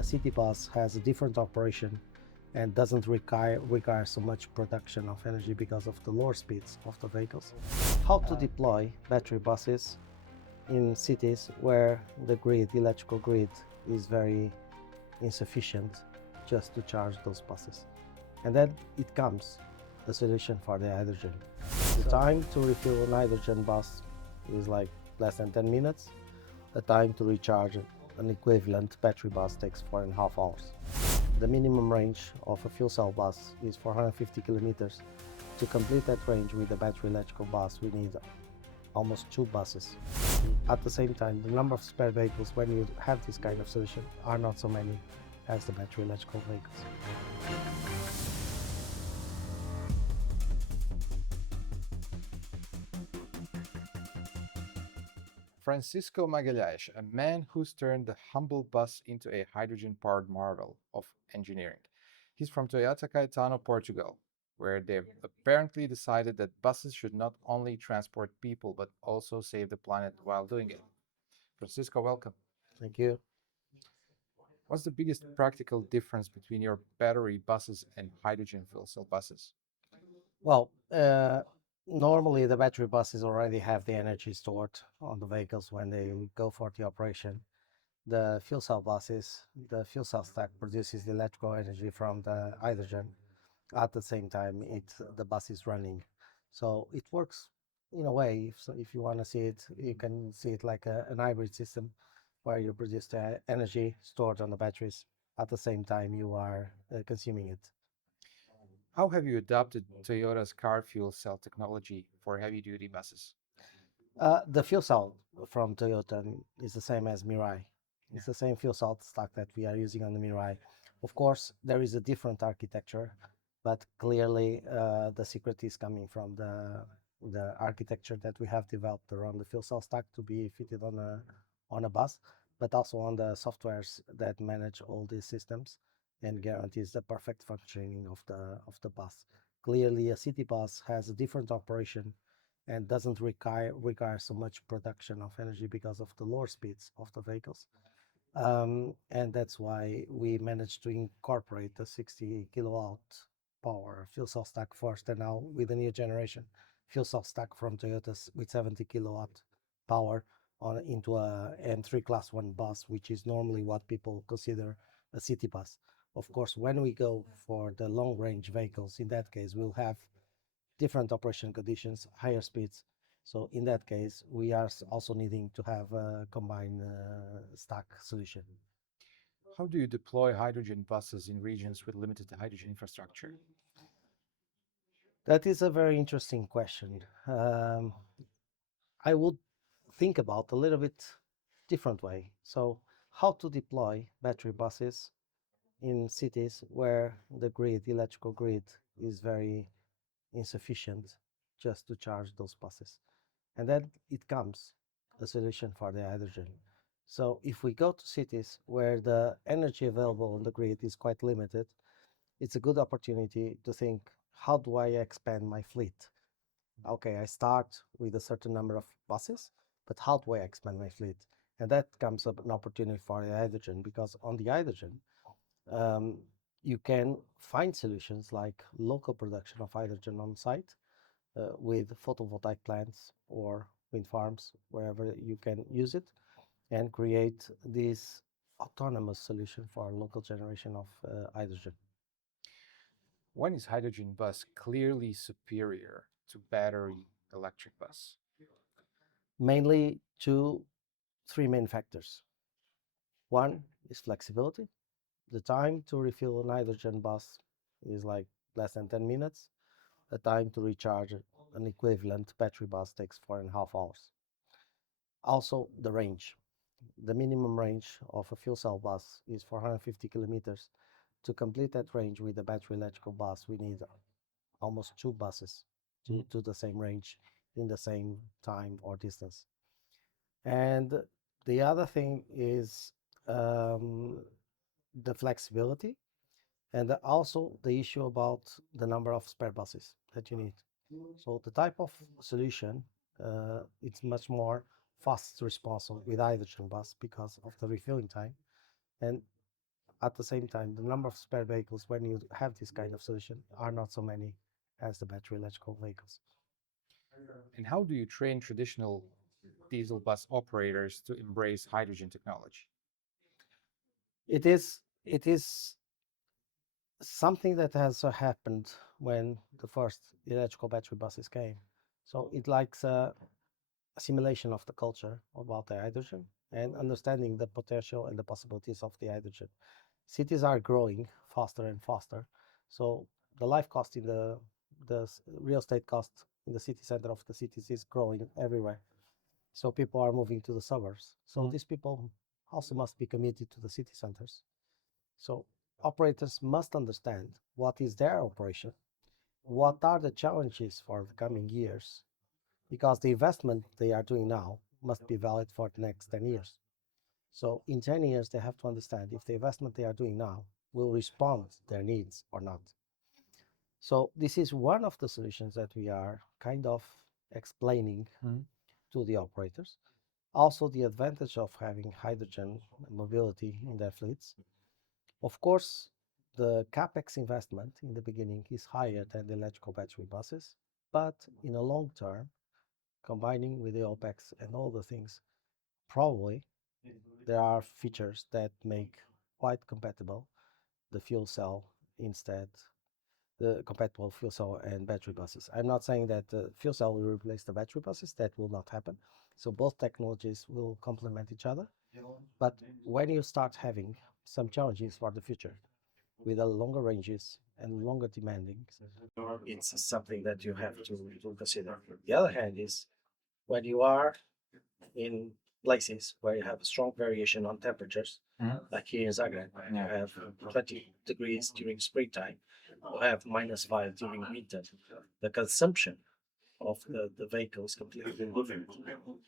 a city bus has a different operation and doesn't require so much production of energy because of the lower speeds of the vehicles. How to deploy battery buses in cities where the electrical grid is very insufficient just to charge those buses. And then it comes the solution for the hydrogen. The time to refuel an hydrogen bus is like less than 10 minutes. The time to recharge an equivalent battery bus takes 4.5 hours. The minimum range of a fuel cell bus is 450 kilometers. To complete that range with a battery electrical bus, we need almost 2 buses. At the same time, the number of spare vehicles when you have this kind of solution are not so many as the battery electrical vehicles. Francisco Magalhães, a man who's turned the humble bus into a hydrogen-powered marvel of engineering. He's from Toyota Caetano, Portugal, where they've apparently decided that buses should not only transport people but also save the planet while doing it. Francisco, welcome. Thank you. What's the biggest practical difference between your battery buses and hydrogen fuel cell buses? Well, normally the battery buses already have the energy stored on the vehicles when they go for the operation. The fuel cell buses, the fuel cell stack produces the electrical energy from the hydrogen. At the same time, the bus is running. So it works in a way. If you want to see it, you can see it like an hybrid system where you produce the energy stored on the batteries. At the same time, you are consuming it. How have you adopted Toyota's car fuel cell technology for heavy-duty buses? The fuel cell from Toyota is the same as Mirai. It's the same fuel cell stack that we are using on the Mirai. Of course, there is a different architecture, but clearly the secret is coming from the architecture that we have developed around the fuel cell stack to be fitted on a bus, but also on the softwares that manage all these systems and guarantees the perfect functioning of the bus. Clearly, a city bus has a different operation and doesn't require so much production of energy because of the lower speeds of the vehicles. And that's why we managed to incorporate the 60 kilowatt power fuel cell stack first, and now with the new generation fuel cell stack from Toyota with 70 kilowatt power into a M3 Class 1 bus, which is normally what people consider a city bus. Of course, when we go for the long range vehicles, in that case, we'll have different operation conditions, higher speeds. So in that case, we are also needing to have a combined stack solution. How do you deploy hydrogen buses in regions with limited hydrogen infrastructure? That is a very interesting question. I would think about a little bit different way. So how to deploy battery buses in cities where the electrical grid is very insufficient just to charge those buses. And then it comes a solution for the hydrogen. So if we go to cities where the energy available on the grid is quite limited, it's a good opportunity to think, how do I expand my fleet? Okay, I start with a certain number of buses, but how do I expand my fleet? And that comes up an opportunity for the hydrogen, because on the hydrogen, you can find solutions like local production of hydrogen on site with photovoltaic plants or wind farms, wherever you can use it, and create this autonomous solution for local generation of hydrogen. When is hydrogen bus clearly superior to battery electric bus? Mainly three main factors. One is flexibility. The time to refill an hydrogen bus is like less than 10 minutes. The time to recharge an equivalent battery bus takes 4.5 hours. Also, the range. The minimum range of a fuel cell bus is 450 kilometers. To complete that range with a battery electrical bus, we need almost 2 buses to do the same range in the same time or distance. And the other thing is the flexibility, and also the issue about the number of spare buses that you need. So the type of solution, it's much more fast response with hydrogen bus because of the refilling time. And at the same time, the number of spare vehicles when you have this kind of solution are not so many as the battery electrical vehicles. And how do you train traditional diesel bus operators to embrace hydrogen technology? It is something that has happened when the first electrical battery buses came. So it likes a simulation of the culture about the hydrogen and understanding the potential and the possibilities of the hydrogen. Cities are growing faster and faster, so the life cost in the real estate cost in the city center of the cities is growing everywhere. So people are moving to the suburbs. So these people also must be committed to the city centers. So operators must understand what is their operation, what are the challenges for the coming years, because the investment they are doing now must be valid for the next 10 years. So in 10 years, they have to understand if the investment they are doing now will respond to their needs or not. So this is one of the solutions that we are kind of explaining to the operators. Also, the advantage of having hydrogen mobility in their fleets. Of course, the capex investment in the beginning is higher than the electrical battery buses, but in a long term, combining with the OPEX and all the things, probably there are features that make quite compatible the fuel cell instead the compatible fuel cell and battery buses. I'm not saying that the fuel cell will replace the battery buses. That will not happen. So both technologies will complement each other. But when you start having some challenges for the future with a longer ranges and longer demanding, it's something that you have to consider. The other hand is when you are in places where you have a strong variation on temperatures, like here in Zagreb, you have 20 degrees during springtime, you have -5 during winter. The consumption of the vehicle is completely different.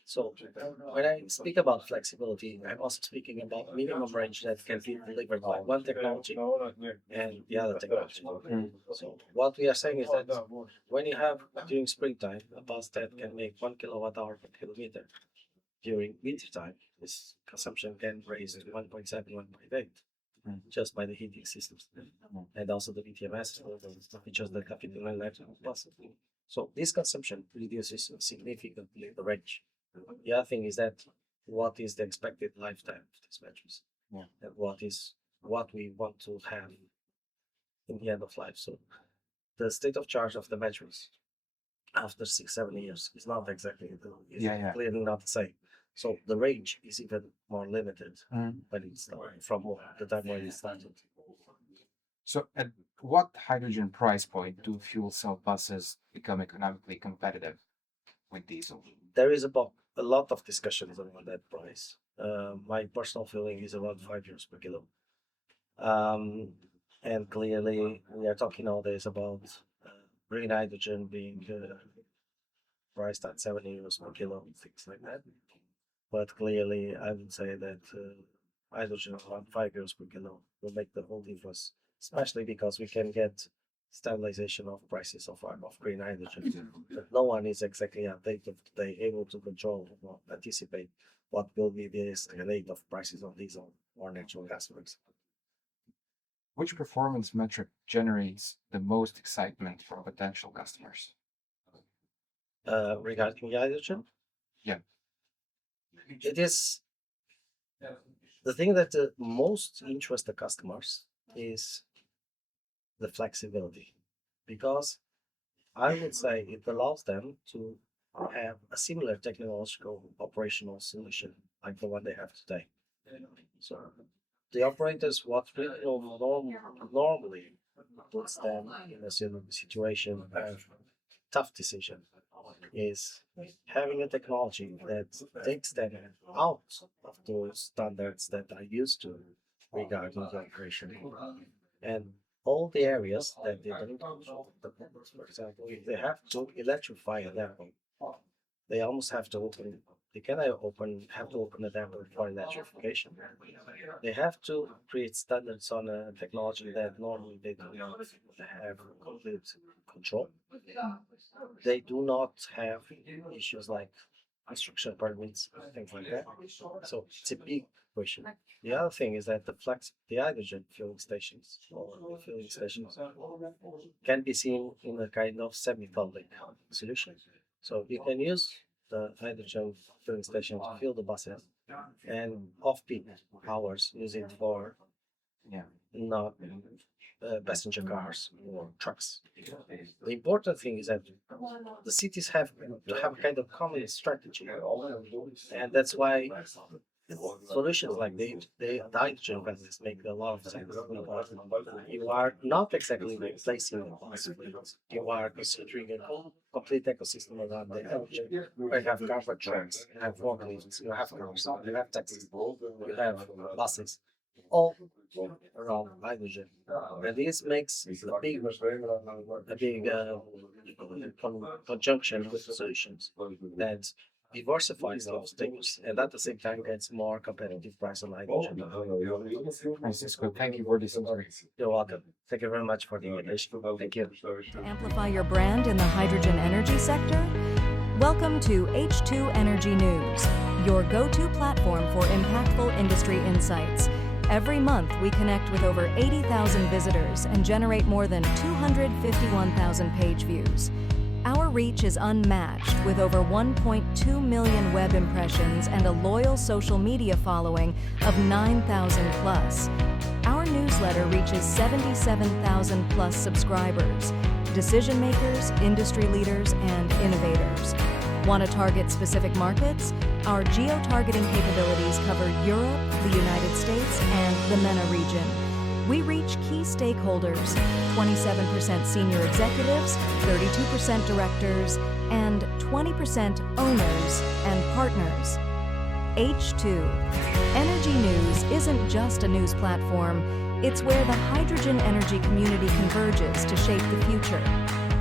So when I speak about flexibility, I'm also speaking about minimum range that can be delivered by one technology and the other technology. So what we are saying is that when you have during springtime a bus that can make 1 kWh per kilometer, during wintertime, this consumption can raise to 1.7, 1.8 just by the heating systems and also the BTMS, which is the capital electric bus. So this consumption reduces significantly the range. The other thing is that what is the expected lifetime of these batteries, and what we want to have in the end of life. So the state of charge of the batteries after 6, 7 years is not exactly clearly not the same. So the range is even more limited when it's from the time when it started. So, at what hydrogen price point do fuel cell buses become economically competitive with diesel? There is a lot of discussions around that price. My personal feeling is around €5 per kilo. Um, and clearly, we are talking nowadays about uh, green hydrogen being priced at €70 per kilo, things like that. But clearly, I would say that hydrogen around €5 per kilo will make the whole difference, especially because we can get stabilization of prices of green hydrogen. But no one is exactly at date of today able to control or anticipate what will be the escalate of prices on diesel or natural gas, for example. Which performance metric generates the most excitement for potential customers? Regarding the hydrogen, Yeah. it is the thing that most interests the customers is the flexibility, because I would say it allows them to have a similar technological operational solution like the one they have today. So the operators, what really normally puts them in a situation of tough decision is having a technology that takes them out of those standards that are used to regarding the operation and all the areas that they don't control. For example, if they have to electrify a depot, they almost have to open. They cannot have to open a depot for electrification. They have to create standards on a technology that normally they do not have complete control. They do not have issues like construction permits, things like that. So it's a big question. The other thing is that the hydrogen fueling stations or refueling stations can be seen in a kind of semi-public solution. So you can use the hydrogen filling station to fill the buses and off-peak hours use it for not passenger cars or trucks. The important thing is that the cities have to have a kind of common strategy, and that's why solutions like the hydrogen buses make a lot of sense because you are not exactly replacing the bus fleet. You are considering a complete ecosystem around the hydrogen. You have covered trucks, you have forklifts, you have cars, you have taxis, you have buses, all around hydrogen. And this makes a big conjunction with solutions that diversifies the obstacles and at the same time gets more competitive price on hydrogen. Francisco, thank you for this interview. You're welcome. Thank you very much for the invitation. Thank you. To amplify your brand in the hydrogen energy sector? Welcome to H2 Energy News, your go-to platform for impactful industry insights. Every month, we connect with over 80,000 visitors and generate more than 251,000 page views. Our reach is unmatched with over 1.2 million web impressions and a loyal social media following of 9,000 plus. Our newsletter reaches 77,000 plus subscribers, decision makers, industry leaders, and innovators. Want to target specific markets? Our geo-targeting capabilities cover Europe, the United States, and the MENA region. We reach key stakeholders, 27% senior executives, 32% directors, and 20% owners and partners. H2. Energy News isn't just a news platform, it's where the hydrogen energy community converges to shape the future.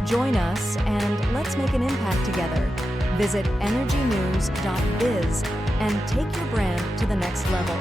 Join us and let's make an impact together. Visit energynews.biz and take your brand to the next level.